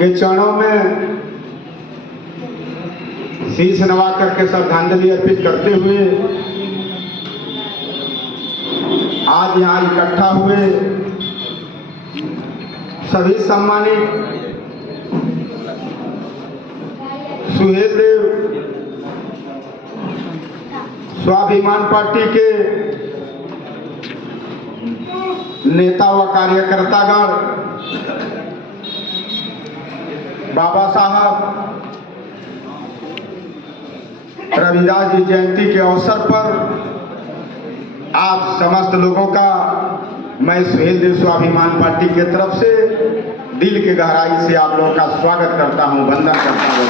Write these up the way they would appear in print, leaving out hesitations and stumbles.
के चरणों में शीश नवा करके श्रद्धांजलि अर्पित करते हुए आज यहाँ इकट्ठा हुए सभी सम्मानित सुहेल देव स्वाभिमान पार्टी के नेता व कार्यकर्तागण, बाबा साहब रविदास जी जयंती के अवसर पर आप समस्त लोगों का मैं सुहेल देव स्वाभिमान पार्टी की तरफ से दिल के गहराई से आप लोगों का स्वागत करता हूं, वंदन करता हूं।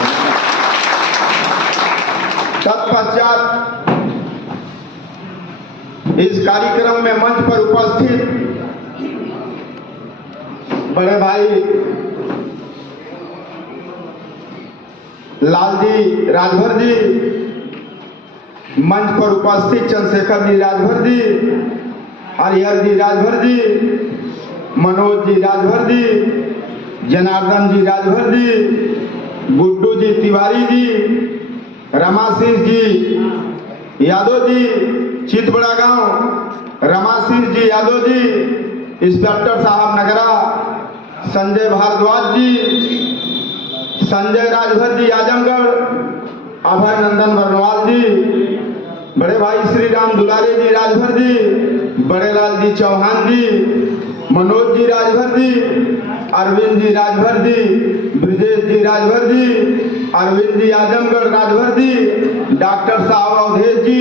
तत्पश्चात इस कार्यक्रम में मंच पर उपस्थित बड़े भाई लालजी राजभर जी, मंच पर उपस्थित चंद्रशेखर जी राजभर जी, हरिहर जी राजभर जी, मनोज जी राजभर जी, जनार्दन जी राजभर जी, गुड्डू जी तिवारी जी, रमाशीष जी यादव जी चितबड़ा गांव, रमाशीष जी यादव जी, इंस्पेक्टर साहब नगरा, संजय भारद्वाज जी, संजय राजभर जी आजमगढ़, अभय नंदन बरनवाल जी, बड़े भाई श्री राम दुलारे जी राजभर जी, बड़े लाल जी चौहान जी, मनोज जी राजभर जी, अरविंद जी राजभर जी, ब्रजेश जी राजभर जी, अरविंद जी आजमगढ़ राजभर जी, डॉक्टर साहब अवधेश जी,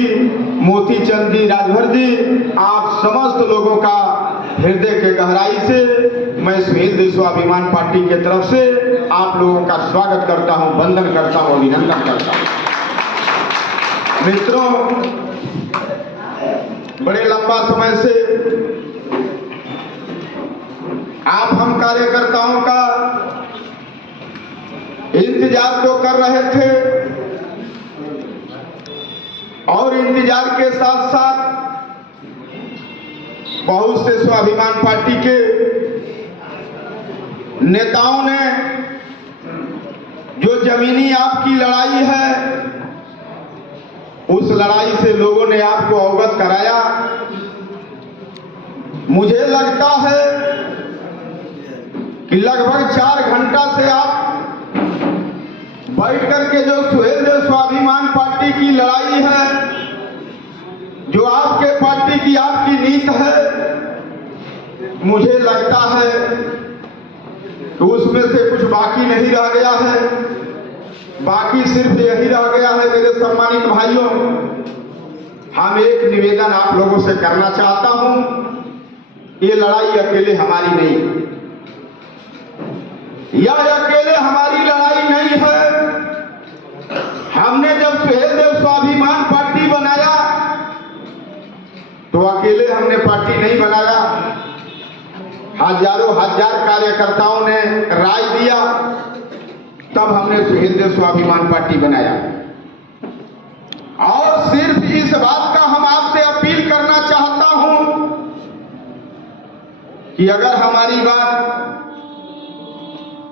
मोती चंद जी राजभर जी, आप समस्त लोगों का हृदय के गहराई से मैं सुहेल देव स्वाभिमान पार्टी की तरफ से आप लोगों का स्वागत करता हूं, वंदन करता हूं, अभिनंदन करता हूं। मित्रों, बड़े लंबा समय से आप हम कार्यकर्ताओं का इंतजार तो कर रहे थे और इंतजार के साथ साथ बहुत से स्वाभिमान पार्टी के नेताओं ने जो जमीनी आपकी लड़ाई है उस लड़ाई से लोगों ने आपको अवगत कराया। मुझे लगता है कि लगभग 4 घंटा से आप बैठ करके जो सुहेल देव स्वाभिमान पार्टी की लड़ाई है, जो आपके पार्टी की आपकी नीति है, मुझे लगता है कि उसमें से कुछ बाकी नहीं रह गया है। बाकी सिर्फ यही रह गया है मेरे सम्मानित भाइयों, हम एक निवेदन आप लोगों से करना चाहता हूं, ये लड़ाई अकेले हमारी नहीं, यह अकेले हमारी लड़ाई नहीं है। हमने जब सुहेल देव स्वाभिमान पार्टी बनाया तो अकेले हमने पार्टी नहीं बनाया, हजारों हजार कार्यकर्ताओं ने राय दिया, तब हमने सुहेल देव स्वाभिमान पार्टी बनाया। और सिर्फ इस बात का हम आपसे अपील करना चाहता हूं कि अगर हमारी बात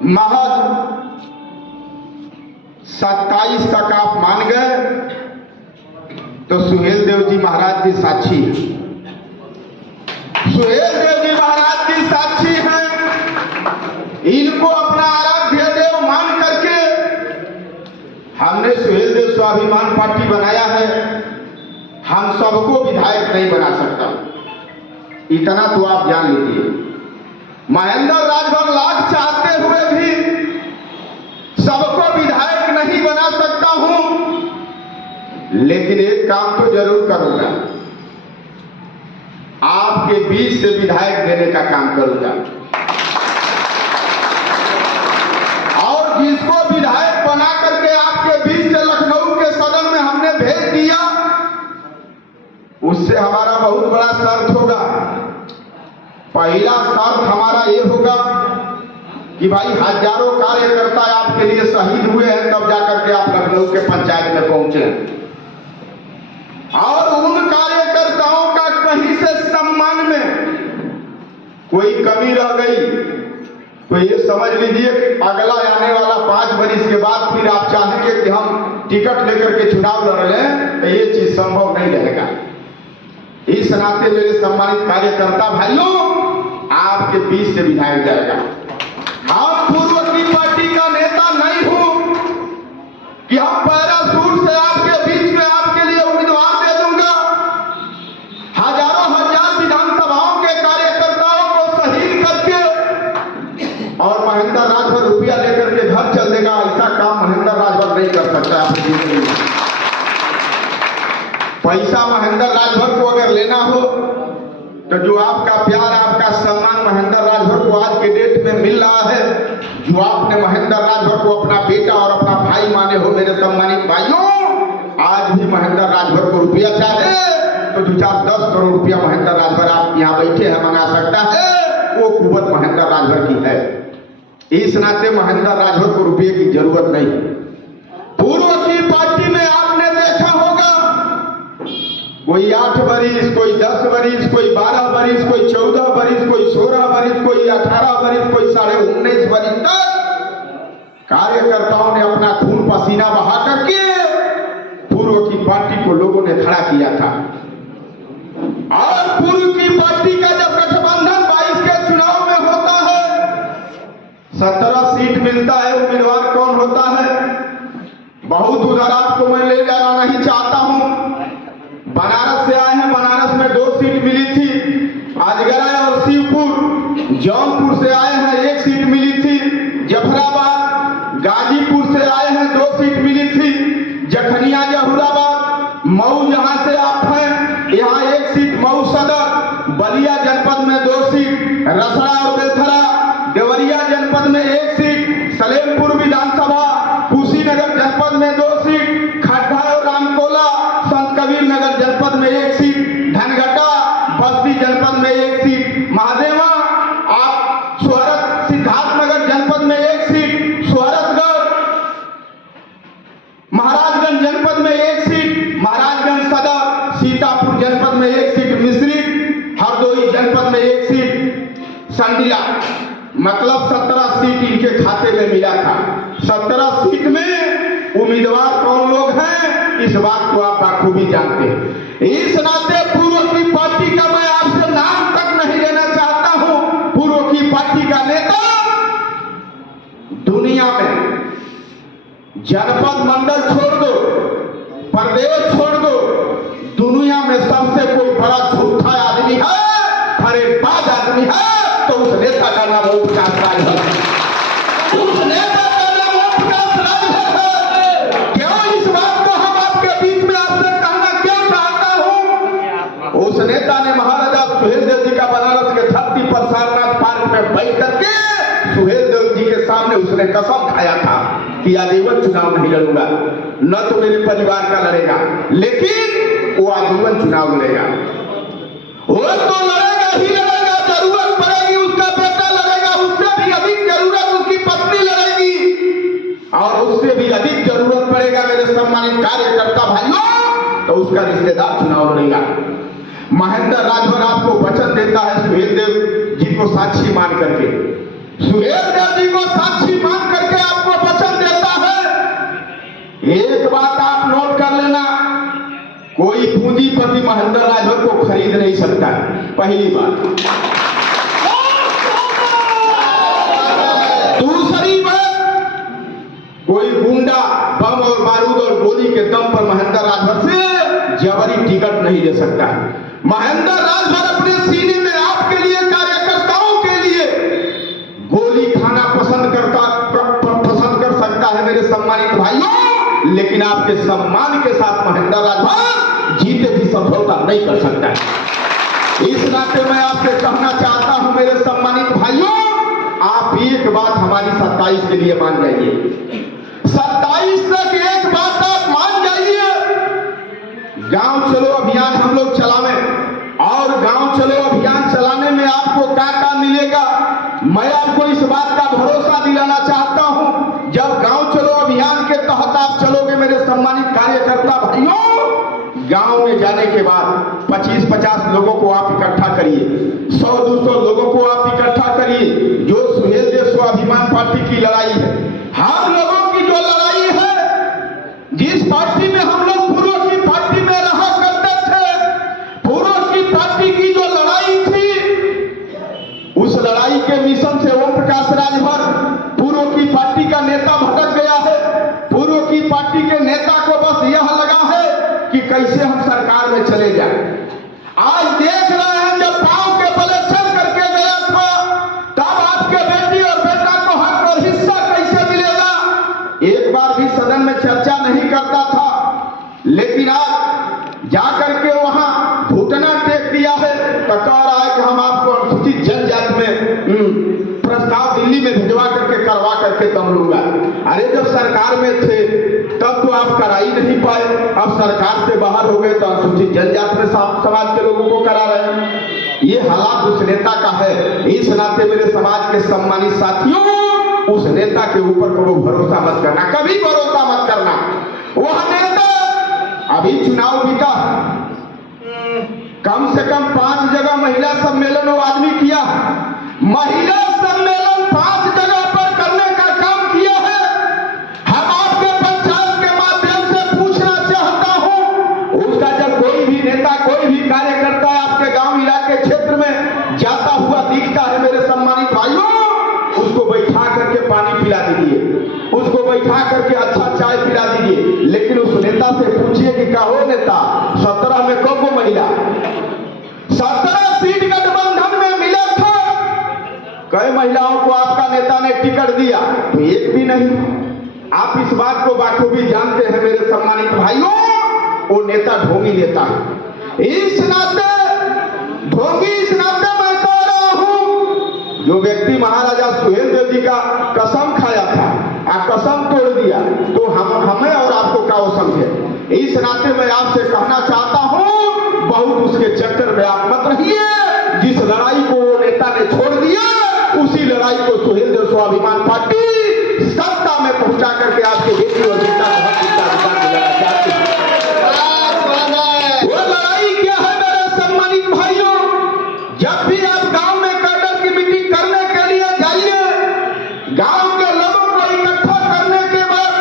महज 27 तक आप मान गए तो सुहेल देव जी महाराज जी साक्षी हैं, सुहेल देव जी महाराज जी साक्षी हैं। इनको अपना आराध्य देव मान करके हमने सुहेल देव स्वाभिमान पार्टी बनाया है। हम सबको विधायक नहीं बना सकता, इतना तो आप जान लीजिए। महेंद्र राजभर लाख चाहते हुए भी सबको विधायक नहीं बना सकता हूं, लेकिन एक काम तो जरूर करूंगा, आपके बीच से विधायक देने का काम करूंगा। और जिसको विधायक बना करके आपके बीच से लखनऊ के सदन में हमने भेज दिया, उससे हमारा बहुत बड़ा शर्त होगा। पहला शर्त हमारा ये होगा कि भाई हजारों कार्यकर्ता आपके लिए शहीद हुए हैं, तब जाकर के आप लखनऊ के पंचायत में पहुंचे। और उन कार्यकर्ताओं का कहीं से सम्मान में कोई कमी रह गई तो ये समझ लीजिए कि अगला आने वाला 5 वर्ष के बाद फिर आप चाहेंगे कि हम टिकट लेकर के चुनाव लड़ लें, तो ये चीज संभव नहीं रहेगा। इस नाते मेरे सम्मानित कार्यकर्ता भाइयों, आपके बीच से विधायक जाएगा। हम पूर्व की पार्टी का नेता नहीं हूं कि हम पैराशूट से आपके बीच में आपके लिए उम्मीदवार दे दूंगा। हजारों हजार विधानसभाओं के कार्यकर्ताओं को शहीद करके और महेंद्र राजभर रुपया लेकर के घर चल देगा, ऐसा काम महेंद्र राजभर नहीं कर सकता। पैसा महेंद्र राजभर को अगर लेना हो तो जो आपका प्यार, आपका सम्मान महेंद्र राजभर को आज के डेट में मिल रहा है, जो आपने महेंद्र राजभर को अपना बेटा और अपना भाई माने हो मेरे सम्मानित भाइयों, आज भी महेंद्र राजभर को रुपया चाहे तो 2-4-10 करोड़ रुपया महेंद्र राजभर आप यहाँ बैठे हैं मंगा सकता है। वो कुवत महेंद्र राजभर की है। इस नाते महेंद्र राजभर को रुपये की जरूरत नहीं। पूर्व की पार्टी में आपने देखा होगा, कोई 8 वर्ष, कोई 10 वर्ष, कोई 12 वर्ष, कोई 14 वर्ष, कोई 16 वर्ष, कोई 18 वर्ष, कोई 19.5 वर्ष तक कार्यकर्ताओं ने अपना खून पसीना बहा करके पूर्व की पार्टी को लोगों ने खड़ा किया था। और पूर्व की पार्टी का जब गठबंधन 22 के चुनाव में होता है, 17 सीट मिलता है, उम्मीदवार कौन होता है? बहुत उधर आपको मैं ले जाना नहीं चाहता हूं। बनारस से आए हैं, बनारस में 2 सीट मिली थी, आजगरा और शिवपुर। जौनपुर से आए हैं, 1 सीट मिली थी। जफराबाद, गाजीपुर से आए हैं, 2 सीट मिली थी। जखनिया, जहुराबाद, मऊ जहां से आप हैं, यहाँ 1 सीट मऊ सदर। बलिया जनपद में 2 सीट, रसड़ा और बेलथरा। देवरिया जनपद में 1 सीट, सलेमपुर विधानसभा। कुशीनगर जनपद में 2 सीट, खड्डा और रामकोला। संत कबीर नगर जनपद में 1 सीट, धनघटा बस्ती जनपद में 1 सीट, महादेवा आप सोहरत सिद्धार्थनगर जनपद में 1 सीट, सोहरतगढ़ महाराजगंज जनपद में 1 सीट, महाराजगंज सदर। सीतापुर जनपद में 1 सीट, मिश्रिख हरदोई जनपद में 1 सीट, संडिया। मतलब 17 सीट इनके खाते में मिला था। 17 सीट में उम्मीदवार कौन लोग हैं, इस बात को आप बखूबी जानते हैं। इस नाते पूर्व की पार्टी का मैं आपसे नाम तक नहीं लेना चाहता हूं। पूर्व की पार्टी का नेता दुनिया में जनपद मंडल छोड़ दो, प्रदेश छोड़ दो, दुनिया में सबसे कोई बड़ा झूठा आदमी है, फरेबाज आदमी है, तो उस नेता का नाम ओम प्रकाश राजभर है। उस नेता का नाम ओम प्रकाश राजभर है। क्यों इस बात को हम आपके बीच में आपसे कहना क्यों चाहता हूं? उस नेता ने महाराजा सुहेलदेव जी का बनारस के धरती पर सारनाथ पार्क में बैठ करके सुहेलदेव जी के सामने उसने कसम खाया था कि आजीवन चुनाव नहीं लड़ूंगा, न तो मेरे परिवार का लड़ेगा, लेकिन वो आजीवन चुनाव लड़ेगा। वो तो लड़ेगा ही लड़ेगा, जरूरत पड़ेगी उसका बेटा लड़ेगा, उससे भी अधिक जरूरत उसकी पत्नी लड़ेगी, और उससे भी अधिक जरूरत पड़ेगा मेरे सम्मानित कार्यकर्ता भाइयों तो उसका रिश्तेदार चुनाव लड़ेगा। महेंद्र राजभर आपको वचन देता है सुहेलदेव जी को साक्षी मान करके, सुहेलदेव जी को साक्षी मान करके आपको वचन देता है। एक बात आप नोट कर लेना, कोई पूंजीपति महेंद्र राजभर को खरीद नहीं सकता है, पहली बात। दूसरी बात, कोई गुंडा बम और बारूद और गोली के दम पर महेंद्र राजभर से जबरी टिकट नहीं ले सकता है। महेंद्र राजभर अपने सीने में आपके लिए, कार्यकर्ताओं के लिए गोली खाना पसंद कर सकता है मेरे सम्मानित भाइयों, लेकिन आपके सम्मान के साथ महेंद्र राजभर जीते भी समझौता नहीं कर सकता है। इस नाते मैं आपसे कहना चाहता हूं मेरे सम्मानित भाइयों, आप एक बात हमारी 27 के लिए मान जाइए। 27 तक एक बात आप मान जाइए, गांव चलो अभियान हम लोग चलावे, और गांव चलो अभियान चलाने में आपको क्या मिलेगा, मैं आपको इस बात का भरोसा दिलाना चाहता हूं। जब गांव चलो अभियान के तहत आप चलोगे मेरे सम्मानित कार्यकर्ता भाइयों, गांव में जाने के बाद 25-50 लोगों को आप इकट्ठा करिए, 100-200 लोगों को आप इकट्ठा करिए, जो सुहेलदेव स्वाभिमान पार्टी की लड़ाई है। हम लोगों की जो लड़ाई है, जिस पार्टी में हम लोग पूर्व की पार्टी में रहा करते थे, पूर्व की पार्टी की जो लड़ाई थी, उस लड़ाई के मिशन से ओम प्रकाश राजभर पूर्व की पार्टी का नेता भटक गया है। पूर्व की पार्टी के नेता को बस यह लगा है कि कैसे हम सरकार में चले जाए। आज देख रहे हैं, जब पांव के बले चल करके गया था, तब आपके बेटी और बेटा को हक और हिस्सा कैसे मिलेगा, एक बार भी सदन में चर्चा नहीं करता था। लेकिन आज जाकर के वहां घुटना टेक दिया है, तो कह रहा है कि हम आपको अनुसूचित जनजाति में प्रस्ताव दिल्ली में भिजवा करके करवा करके तब लूंगा। अरे जब सरकार में थे तब तो आप करा ही नहीं पाए, अब सरकार से बाहर हो गए तो अनुसूचित जनजाति में समाज के लोगों को करा रहे हैं। ये हालात उस नेता का है। इस नाते मेरे समाज के सम्मानित साथियों, उस नेता के ऊपर कभी भरोसा मत करना, कभी भरोसा मत करना। वह नेता अभी चुनाव बीता, कम से कम 5 जगह महिला सम्मेलन वो आदमी किया। महिला सम्मेलन 5 जगह पर करने का काम किया है। हम आपके पंचायत के माध्यम से पूछना चाहता हूं, उसका जब कोई भी नेता, कोई भी कार्यकर्ता आपके गांव इलाके क्षेत्र में जाता हुआ दिखता है, मेरे सम्मानित भाइयों, उसको बैठा करके पानी पिला दीजिए, उसको बैठा करके अच्छा चाय पिला दीजिए। लेकिन उस नेता से पूछिए कि कहो नेता, 17 में कब महिला 17 सीट गठबंधन में मिला था, कई महिलाओं को आपका नेता ने टिकट दिया? तो एक भी नहीं। आप इस बात को बाखूबी जानते हैं मेरे सम्मानित भाइयों, वो नेता ढोंगी नेता है। इस नाते ढोंगी, इस नाते मैं कह रहा हूं, जो व्यक्ति महाराजा सुहेलदेव जी का कसम खाया था, कसम तोड़ दिया, तो हमें और आपको क्या वो समझे। इस नाते मैं आपसे कहना चाहता हूं, बहुत उसके चक्कर में आप मत रहिए। जिस लड़ाई को वो नेता ने छोड़ दिया, उसी लड़ाई को सुहेलदेव स्वाभिमान पार्टी सत्ता में पहुंचा करके आपके बेटी और बेटा को हक का अधिकार दिलाना चाहती है। वो लड़ाई क्या है मेरे सम्मानित भाइयों? जब भी आप गांव में कैडर की मीटिंग करने के लिए जाइए, गांव के लोगों को इकट्ठा करने के बाद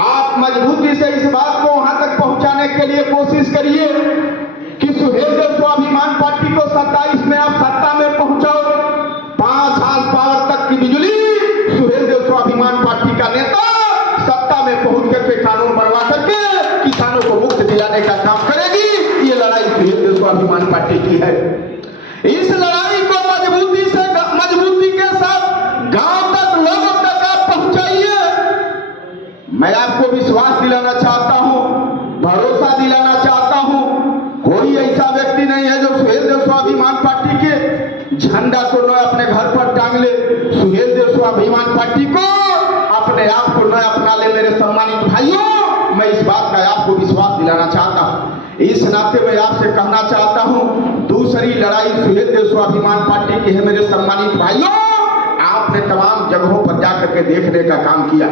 आप मजबूती से इस बात को वहां तक पहुंचाने के लिए कोशिश करिए कि सुहेलदेव स्वाभिमान पार्टी को 27 में आप सत्ता में पहुंचाओ। 5 साल पावर तक की बिजली सुहेलदेव स्वाभिमान पार्टी का नेता सत्ता में पहुंच करके कानून बनवा करके किसानों को मुक्त दिलाने का काम करेगी। ये लड़ाई सुहेलदेव स्वाभिमान पार्टी की है। इस लड़ाई को मजबूती के साथ गांव तक, लोगों तक आप पहुंचाइए। मैं आपको विश्वास दिलाना चाहता हूं, भरोसा दिलाना चाहता हूं, कोई ऐसा व्यक्ति नहीं है जो सुहेलदेव स्वाभिमान पार्टी के झंडा को न अपने घर पर टांग ले, सुहेलदेव स्वाभिमान पार्टी को अपने आप को न अपना ले। मेरे सम्मानित भाइयों, मैं इस बात का आपको विश्वास दिलाना चाहता हूं। इस नाते मैं आपसे कहना चाहता हूं, दूसरी लड़ाई सुहेलदेव स्वाभिमान पार्टी की है। मेरे सम्मानित भाइयों, आपने तमाम जगहों पर जाकर के देखने का काम किया।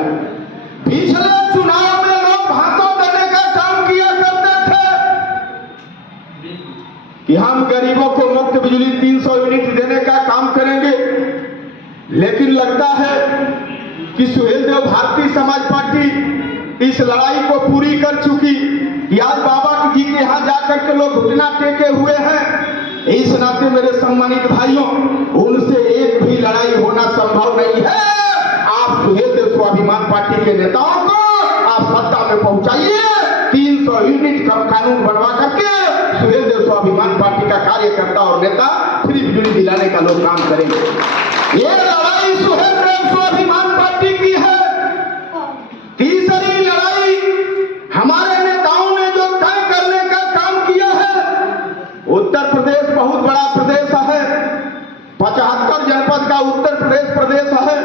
पिछले चुनाव में लोग भाषण देने का काम किया करते थे कि हम गरीबों को मुफ्त बिजली 300 यूनिट देने का काम करेंगे। लेकिन लगता है कि सुहेलदेव भारतीय समाज पार्टी इस लड़ाई को पूरी कर चुकी। आज बाबा जी के यहाँ जाकर के लोग घुटना टेके हुए हैं। इस नाते मेरे सम्मानित भाइयों, उनसे एक भी लड़ाई होना संभव नहीं है। आप सुहेलदेव स्वाभिमान पार्टी के नेताओं को आप सत्ता में पहुंचाइए। 300 यूनिट का कानून बनवा करके सुहेलदेव स्वाभिमान पार्टी का कार्यकर्ता और नेता फ्री बिजली दिलाने का लोग काम करेंगे। ये लड़ाई सुहेलदेव स्वाभिमान पार्टी की है। तीसरी लड़ाई हमारे नेताओं ने जो तय करने का काम किया है, उत्तर प्रदेश बहुत बड़ा प्रदेश है, 75 जनपद का उत्तर प्रदेश है।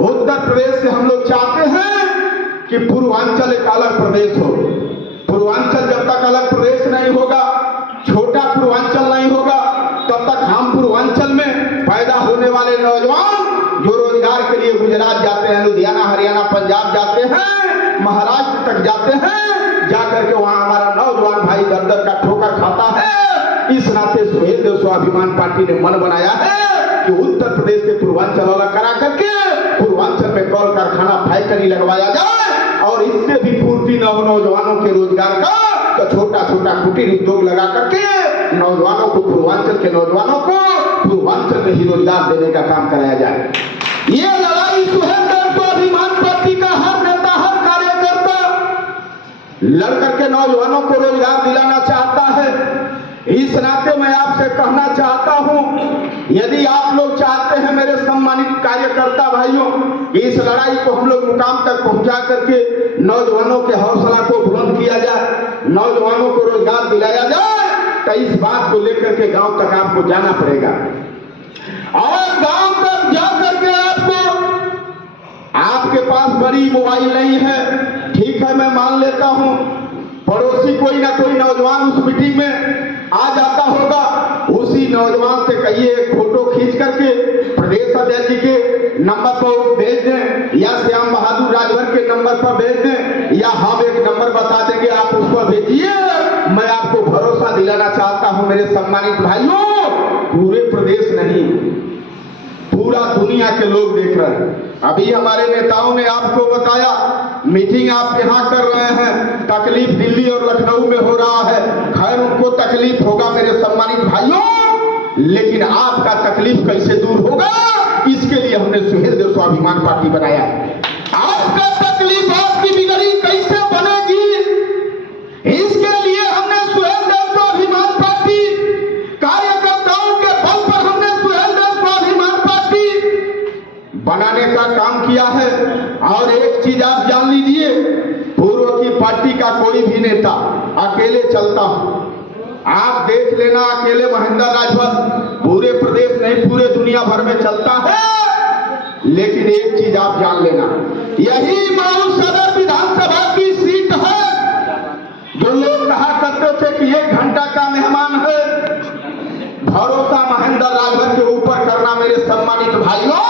उत्तर प्रदेश से हम लोग चाहते हैं कि पूर्वांचल एक अलग प्रदेश हो। पूर्वांचल जब तक अलग प्रदेश नहीं होगा, छोटा पूर्वांचल नहीं होगा, तब तक हम पूर्वांचल में पैदा होने वाले नौजवान जो रोजगार के लिए गुजरात जाते हैं, लुधियाना, हरियाणा, पंजाब जाते हैं, महाराष्ट्र तक जाते हैं, जाकर के वहां हमारा नौजवान भाई दर का ठोकर खाता है। इस नाते सुहेलदेव स्वाभिमान पार्टी ने मन बनाया है कि उत्तर प्रदेश के पूर्वांचल अलग करा करके पूर्वांचल में कल कारखाना फैक्ट्री लगवाया जाए और इससे भी पूर्ति न हो नौजवानों के रोजगार का, तो छोटा छोटा कुटीर उद्योग लगा करके नौजवानों को, पूर्वांचल के नौजवानों को पूर्वांचल में ही रोजगार देने का काम कराया जाए। ये लड़ाई सुहेलदेव स्वाभिमान पार्टी का हर नेता, हर कार्यकर्ता लड़ करके नौजवानों को रोजगार दिलाना चाहता है। इस नाते मैं आपसे कहना चाहता हूं, यदि आप लोग चाहते हैं मेरे सम्मानित कार्यकर्ता भाइयों, इस लड़ाई को हम लोग मुकाम तक पहुंचा करके नौजवानों के हौसला को बुलंद किया जाए, नौजवानों को रोजगार दिलाया जाए, तो इस बात को लेकर के गांव तक आपको जाना पड़ेगा। और गांव तक जा करके आपके पास बड़ी मोबाइल नहीं है, ठीक है, मैं मान लेता हूं, पड़ोसी कोई ना कोई नौजवान उस मीटिंग में आ जाता होगा, उसी नौजवान से कहिए एक फोटो खींच करके प्रदेश अध्यक्ष जी के नंबर पर भेज दें या श्याम बहादुर राजभर के नंबर पर भेज दें, या हम एक नंबर बता देंगे, आप उस पर भेजिए। मैं आपको भरोसा दिलाना चाहता हूं मेरे सम्मानित भाइयों, पूरे प्रदेश नहीं, पूरा दुनिया के लोग देख रहे हैं। अभी हमारे नेताओं ने आपको बताया, मीटिंग आप यहाँ कर रहे हैं, तकलीफ दिल्ली और लखनऊ में हो रहा है, खैर उनको तकलीफ होगा मेरे सम्मानित भाइयों, लेकिन आपका तकलीफ कैसे दूर होगा, इसके लिए हमने सुहेलदेव स्वाभिमान पार्टी बनाया। आपका तकलीफ, आपकी बिगड़ी कैसे बनेगी, इसके लिए हमने सुहेलदेव स्वाभिमान पार्टी कार्यकर्ताओं के बल पर हमने सुहेलदेव स्वाभिमान पार्टी बनाने का काम किया है। और एक चीज आप जान लीजिए, पूर्व की पार्टी का कोई भी नेता अकेले चलता हो, आप देख लेना, अकेले महेंद्र राजभर पूरे प्रदेश नहीं पूरे दुनिया भर में चलता है। लेकिन एक चीज आप जान लेना, यही माऊ सदर विधानसभा की सीट है, जो लोग कहा करते थे कि 1 घंटा का मेहमान है, भरोसा महेंद्र राजभर के ऊपर करना मेरे सम्मानित भाइयों।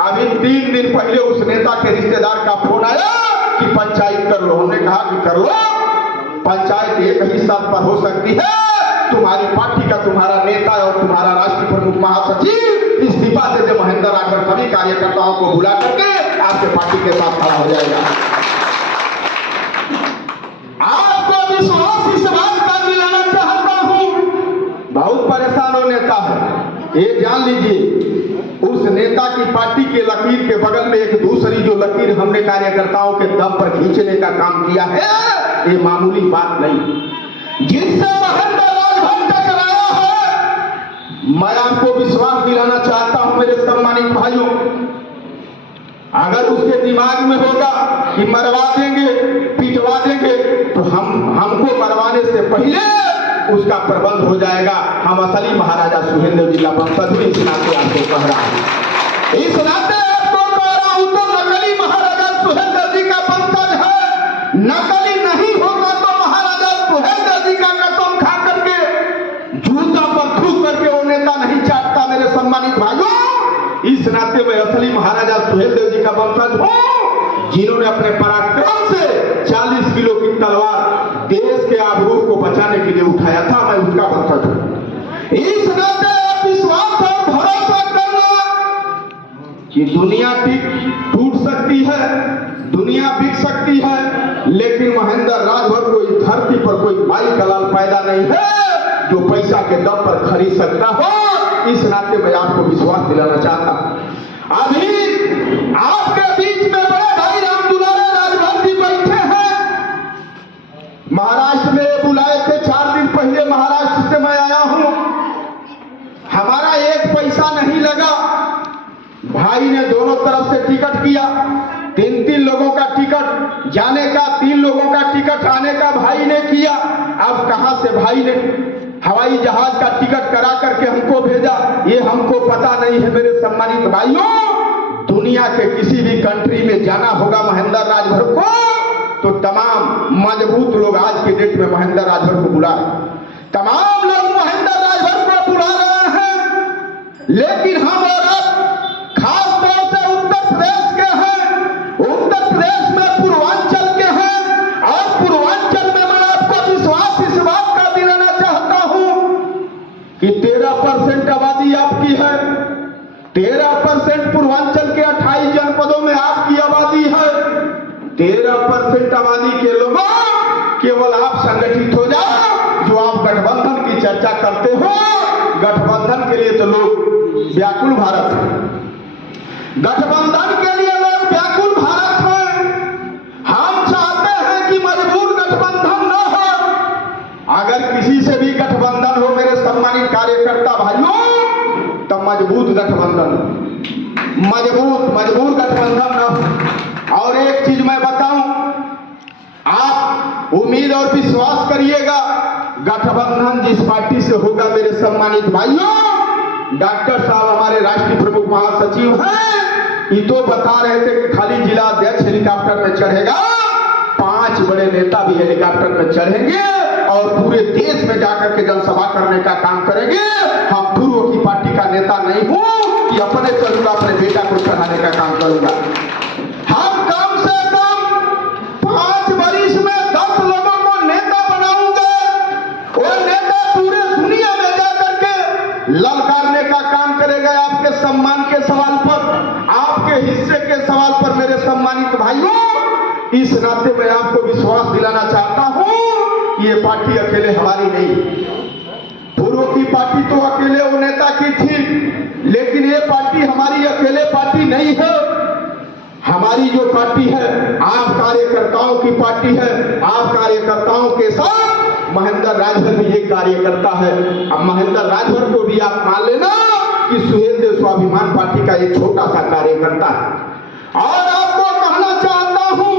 अभी 3 दिन पहले उस नेता के रिश्तेदार का फोन आया कि पंचायत कर लो, हमने कहा कि कर लो, पंचायत एक ही साथ पर हो सकती है, तुम्हारी पार्टी का तुम्हारा नेता और तुम्हारा राष्ट्रीय प्रमुख महासचिव इस्तीफा दे दे, महेंद्र राजभर सभी कार्यकर्ताओं को बुला करके आपके पार्टी के साथ खड़ा हो जाएगा। आपको विश्वास इस बात का दिलाना चाहता हूं, बहुत परेशान हो नेता है, ये जान लीजिए, उस नेता की पार्टी के लकीर के बगल में एक दूसरी जो लकीर हमने कार्यकर्ताओं के दम पर खींचने का काम किया है, ये मामूली बात नहीं। जिससे महेंद्र राजभर टकराया है, मैं आपको विश्वास दिलाना चाहता हूं मेरे सम्मानित भाइयों, अगर उसके दिमाग में होगा कि मरवा देंगे, पिटवा देंगे, तो हमको मरवाने से पहले उसका प्रबंध हो जाएगा। हम असली महाराजा सुहेलदेव जी का वंशज, इस नाते आपको कह रहा हूं, इस नाते आपको कह रहा हूं, तो नकली महाराजा सुहेलदेव जी का वंशज है, नकली नहीं होगा तो महाराजा सुहेलदेव जी का कसम खा करके जूता पर थूक करके वो नेता नहीं चाटता मेरे सम्मानित भाइयों। इस नाते में असली महाराजा सुहेलदेव जी का वंशज हूं, जिन्होंने अपने पराक्रम से 40 किलो की तलवार देश के आबरू को बचाने के लिए उठाया था, मैं उसका वंशज हूं। इस नाते विश्वास और भरोसा करना कि दुनिया टूट सकती है, दुनिया बिक सकती है, लेकिन महेंद्र राजभर को इस धरती पर कोई भाई दलाल पैदा नहीं है जो पैसा के दम पर खरीद सकता हो। इस नाते मैं आपको विश्वास दिलाना चाहता हूं। अभी आपके बीच में बड़े भाई राम दुलारे राजभर जी बैठे हैं, महाराष्ट्र में बुलाए थे, 4 दिन पहले महाराष्ट्र से मैं आया हूं, हमारा एक पैसा नहीं लगा, भाई ने दोनों तरफ से टिकट किया, 3-3 लोगों का टिकट जाने का, 3 लोगों का टिकट आने का भाई ने किया। अब कहां से भाई ने हवाई जहाज का टिकट करा करके हमको भेजा, ये हमको पता नहीं है मेरे सम्मानित भाइयों। दुनिया के किसी भी कंट्री में जाना होगा महेंद्र राजभर को, तो तमाम मजबूत लोग आज के डेट में महेंद्र राजभर को बुला रहे, तमाम लोग महेंद्र राजभर को बुला रहे हैं, लेकिन हम और आप खास तौर से उत्तर प्रदेश के हैं, उत्तर प्रदेश में पूर्वांचल के हैं, और पूर्वांचल में मैं आपको विश्वास इस बात का दिलाना चाहता हूं कि 13% आबादी आपकी है, पूर्वांचल के 28 जनपदों में आपकी आबादी है, 13% आबादी के लोगों केवल आप संगठित हो जाओ। जो आप गठबंधन की चर्चा करते हो, गठबंधन के लिए तो लोग व्याकुल भारत है, गठबंधन के लिए लोग व्याकुल भारत है। हम चाहते हैं कि मजबूर गठबंधन न हो। अगर किसी से भी गठबंधन हो मेरे सम्मानित कार्यकर्ता भाइयों, तो मजबूत गठबंधन, मजबूर गठबंधन न हो। और एक चीज मैं बताऊं, आप उम्मीद और विश्वास करिएगा, गठबंधन जिस पार्टी से होगा मेरे सम्मानित भाइयों, डॉक्टर साहब हमारे राष्ट्रीय प्रमुख महासचिव हैं, ये तो बता रहे थे कि खाली जिला अध्यक्ष हेलीकॉप्टर में चढ़ेगा, 5 बड़े नेता भी हेलीकॉप्टर में चढ़ेंगे और पूरे देश में जाकर के जनसभा करने का काम करेंगे। हम पूर्व की पार्टी का नेता नहीं हूं कि अपने चलूंगा, अपने बेटा को चढ़ाने का काम करूंगा। हम कम से कम 5 वर्ष में 10 लोगों को नेता बनाऊंगे। वो नेता पूरे दुनिया में जाकर के ललकारने का काम करेगा आपके सम्मान के सवाल पर, आपके हिस्से के सवाल पर। मेरे सम्मानित भाइयों, इस नाते मैं आपको विश्वास दिलाना चाहता हूं, ये पार्टी अकेले हमारी नहीं। पूर्व की पार्टी तो अकेले वो नेता की थी, लेकिन ये पार्टी हमारी अकेले पार्टी नहीं है। हमारी जो पार्टी है आप कार्यकर्ताओं की पार्टी है। आप कार्यकर्ताओं के साथ महेंद्र राजभर भी एक कार्यकर्ता है। अब महेंद्र राजभर को भी आप मान लेना कि सुहेल देव स्वाभिमान पार्टी का एक छोटा सा कार्यकर्ता है। और आपको कहना चाहता हूं,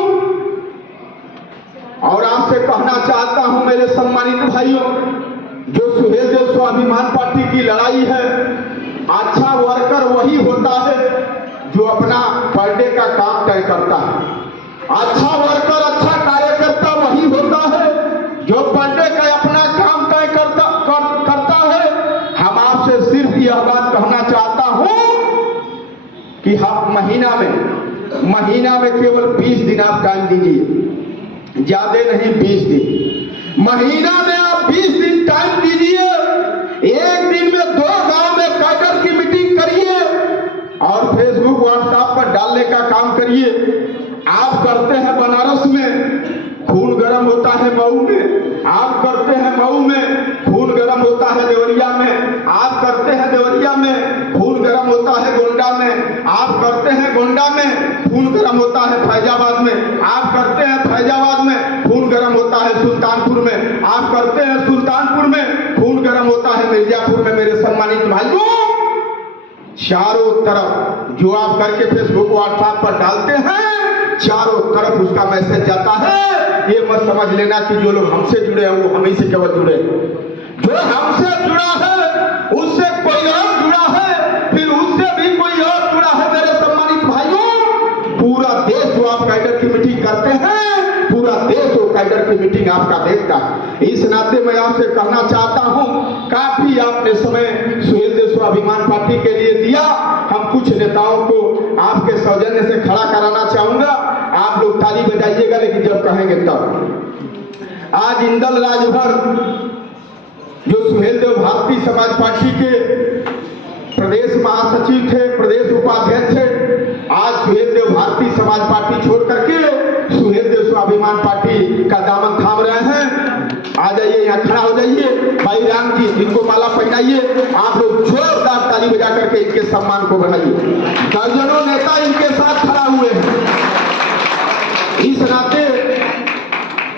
और आपसे कहना चाहता हूं मेरे सम्मानित भाइयों, जो सुहेल देव स्वाभिमान पार्टी की लड़ाई है, अच्छा वर्कर वही होता है जो अपना पर डे का काम तय करता है। अच्छा वर्कर, अच्छा कार्यकर्ता वही होता है जो पर डे का अपना काम तय करता है। हम आपसे सिर्फ यह बात कहना चाहता हूं कि हम महीना में केवल 20 दिन आप टाइम दीजिए, ज्यादा नहीं 20 दिन। महीना में आप 20 दिन टाइम दीजिए। एक दिन में 2 गांव में कैडर की मीटिंग करिए और फेसबुक व्हाट्सएप पर डालने का काम करिए। आप करते हैं बनारस में, खून गर्म होता है मऊ में। आप करते हैं मऊ में, खून गर्म होता है देवरिया में। आप करते हैं देवरिया में, खून गर्म होता है गोंडा में। आप करते हैं गोंडा में, खून गर्म होता है फैजाबाद में। आप करते हैं फैजाबाद में, खून गर्म होता है सुल्तानपुर में। आप करते हैं सुल्तानपुर में, खून गर्म होता है मिर्जापुर में। मेरे सम्मानित भाइयों, चारों तरफ जो आप करके फेसबुक व्हाट्सएप पर डालते हैं, चारों तरफ उसका मैसेज जाता है। ये मत समझ लेना कि जो लोग हमसे जुड़े हैं वो हमें से केवल जुड़े। जो हमसे जुड़ा है उससे कोई और जुड़ा है, फिर उससे भी कोई और जुड़ा है। मेरे सम्मानित भाइयों, पूरा देश जो आप कैडर की मीटिंग करते हैं, पूरा देश वो कैडर की मीटिंग आपका देखता है। इस नाते मैं आपसे कहना चाहता हूं, काफी आपने समय सुहेल देव स्वाभिमान पार्टी के लिए दिया। हम कुछ नेताओं को आपके सौजन्य से खड़ा कराना चाहूंगा। आप लोग ताली बजाइएगा, लेकिन जब कहेंगे तब। आज इंदल राजभर जो सुहेल देव भारतीय समाज पार्टी के प्रदेश महासचिव थे, प्रदेश उपाध्यक्ष थे, आज सुहेल देव भारतीय समाज पार्टी छोड़ करके सुहेल देव स्वाभिमान पार्टी का दामन थाम रहे हैं। आ जाइए, यहाँ खड़ा हो जाइए। भाई राम जी, इनको माला पहनाइए। आप लोग जोरदार ताली बजा करके इनके सम्मान को बढ़ाइए। दर्जनों नेता इनके साथ खड़ा हुए हैं। इस नाते